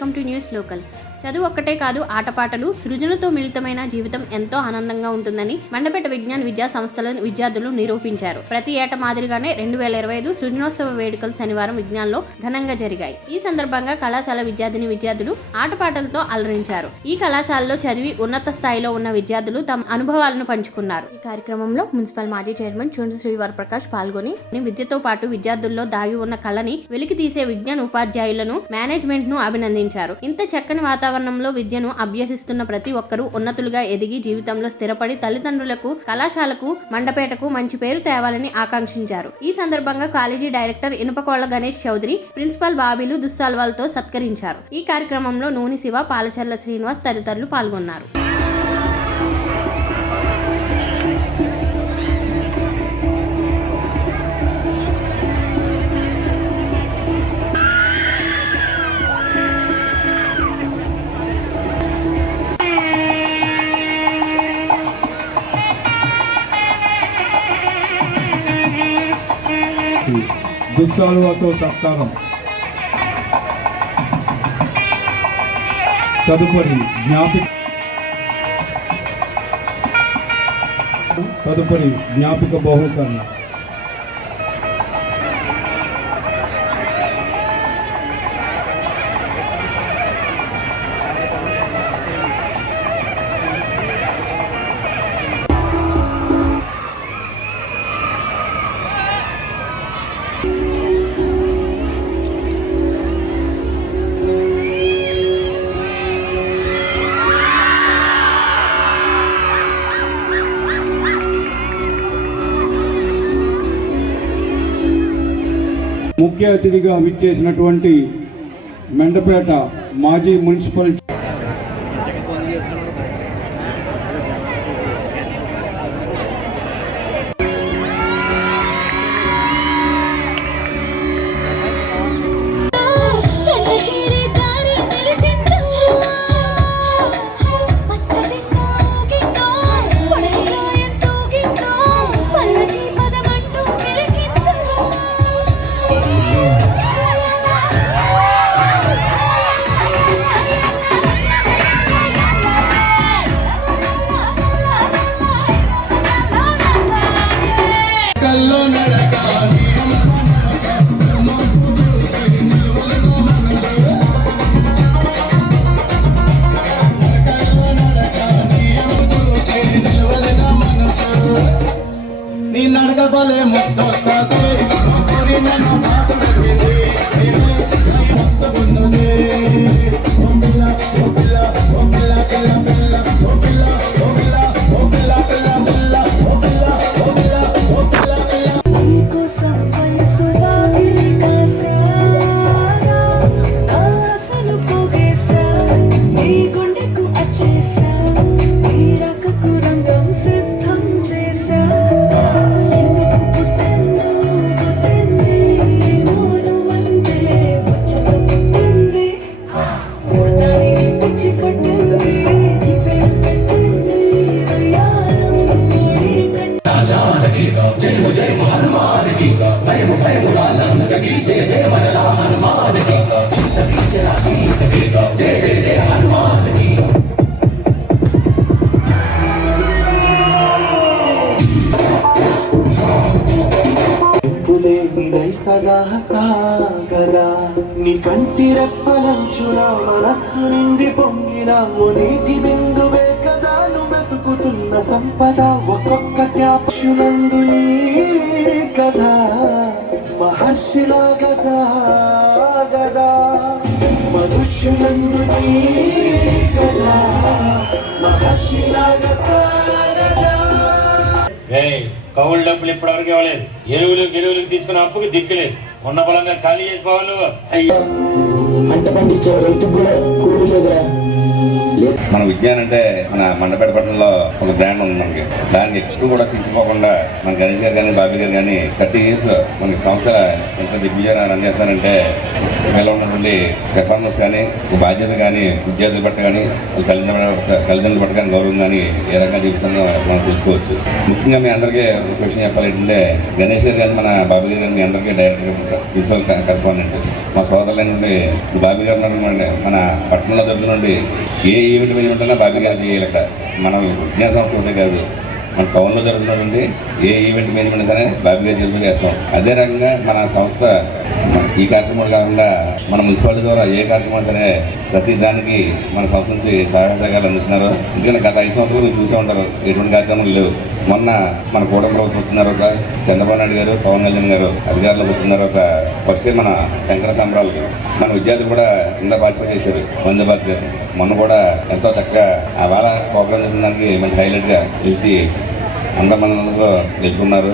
Welcome to news local. చదువు ఒక్కటే కాదు, ఆటపాటలు సృజనతో మిళితమైన జీవితం ఎంతో ఆనందంగా ఉంటుందని మండపేట విజ్ఞాన విద్యా సంస్థల విద్యార్థులు నిరూపించారు. ప్రతి ఏటా మాదిరిగానే 2025 సృజనోత్సవ వేడుకలు శనివారం విజ్ఞాన్లో ఘనంగా జరిగాయి. ఈ సందర్భంగా కళాశాల విద్యార్థులు ఆటపాటలతో అలరించారు. ఈ కళాశాలలో చదివి ఉన్నత స్థాయిలో ఉన్న విద్యార్థులు తమ అనుభవాలను పంచుకున్నారు. ఈ కార్యక్రమంలో మున్సిపల్ మాజీ చైర్మన్ చుండ్రు శ్రీవరప్రకాష్ పాల్గొని విద్యతో పాటు విద్యార్థుల్లో దాగి ఉన్న కళని వెలికి తీసే విజ్ఞాన ఉపాధ్యాయులను, మేనేజ్మెంట్ ను అభినందించారు. ఇంత చక్కని వాతావరణంలో విద్యను అభ్యసిస్తున్న ప్రతి ఒక్కరూ ఉన్నతులుగా ఎదిగి జీవితంలో స్థిరపడి తల్లిదండ్రులకు, కళాశాలకు, మండపేటకు మంచి పేరు తేవాలని ఆకాంక్షించారు. ఈ సందర్భంగా college director Inupakolla Ganesh Chowdary, principal బాబీలు దుస్సాల్వాలతో సత్కరించారు. ఈ కార్యక్రమంలో నూని శివ, పాలచర్ల శ్రీనివాస్ తదితరులు పాల్గొన్నారు. దుస్సాలువతో సత్కారం. తదుపరి జ్ఞాపిక బహుకరణ. ముఖ్య అతిథిగా విచ్చేసినటువంటి మండపేట మాజీ మున్సిపల్ సాగరా నీ కంటి రెప్పలంచున మనస్సు నిండి పొంగిన నీటి బిందువే కదా నువ్వు వెతుకుతున్న సంపద. ఒక్కొక్క త్యాపశులందు నీ కదా మహర్షిలాగా సాగదా, మనుష్యులందు నీ కదా మహర్షిలాగా సాగదా. కౌలు డబ్బులు ఇప్పటివరకు ఇవ్వలేదు. ఎరువులు తీసుకున్న అప్పుకి దిక్కులేదు. ఉన్న బలంగా ఖాళీ చేసిపోవాలి నువ్వు. పంట పండించే రైతు కూడా కూడి లేదురా. మన విజ్ఞానం అంటే మన మండపేట పట్టణంలో ఒక బ్రాండ్ ఉంది మనకి. దాన్ని ఎక్కువ కూడా తీసుకోకుండా మన గణేష్ గారు కానీ బాబీ గారు కానీ 30 years మనకి సంస్థ ఎంత దిగ్విజయం రన్ చేస్తారంటే ఇలా ఉన్నటువంటి పెర్ఫార్మెన్స్ కానీ బాధ్యత కానీ విద్యార్థుల పట్ల కానీ తల్లిదండ్రుల పట్ల కానీ గౌరవం కానీ ఏ రకంగా చూపిస్తుందో మనం తెలుసుకోవచ్చు. ముఖ్యంగా మీ అందరికీ ఒక విషయం చెప్పాలి ఏంటంటే గణేష్ గారు కానీ మన బాబీ గారు కానీ మీ అందరికీ డైరెక్టర్ ప్రిన్సిపల్ కరెస్పాండెంట్ మా సోదరుల నుండి బాబీ గారు మన పట్టణంలో జరుగుతుందండి. ఏ ఈవెంట్ మీద ఉంటున్నా బాబీ గారు చేయాలట. మన విజ్ఞాన సంస్థ ఉంటే కాదు, మన టౌన్లో జరుగుతున్నటువంటి ఏ ఈవెంట్ మేనేజ్మెంట్ సరే బాబీ గారు చేతులు చేస్తాం. అదే రకంగా మన సంస్థ ఈ కార్యక్రమాలు కాకుండా మన మున్సిపాలిటీ ద్వారా ఏ కార్యక్రమం సరే ప్రతి దానికి మన సంస్థ నుంచి సహాయ సహకారాలు అందిస్తున్నారు. ఎందుకంటే గత 5 సంవత్సరాలు మీరు చూసే ఉంటారు, ఎటువంటి కార్యక్రమాలు లేవు. మొన్న మన కూటమి ప్రభుత్వం వస్తున్నారు, ఒక చంద్రబాబు నాయుడు గారు, పవన్ కళ్యాణ్ గారు అధికారులకు వస్తున్నారు. ఒక ఫస్ట్ మన శంకర సంబరాలు మన విద్యార్థులు కూడా కింద పార్టిసిపేట్ చేశారు. వందే భారత్ గారు మొన్న కూడా ఎంతో చక్కగా ఆ వాళ్ళ ప్రోగ్రాం చేసిన దానికి మంచి హైలైట్గా పిలిచి అందరూ మన గెలుచుకున్నారు.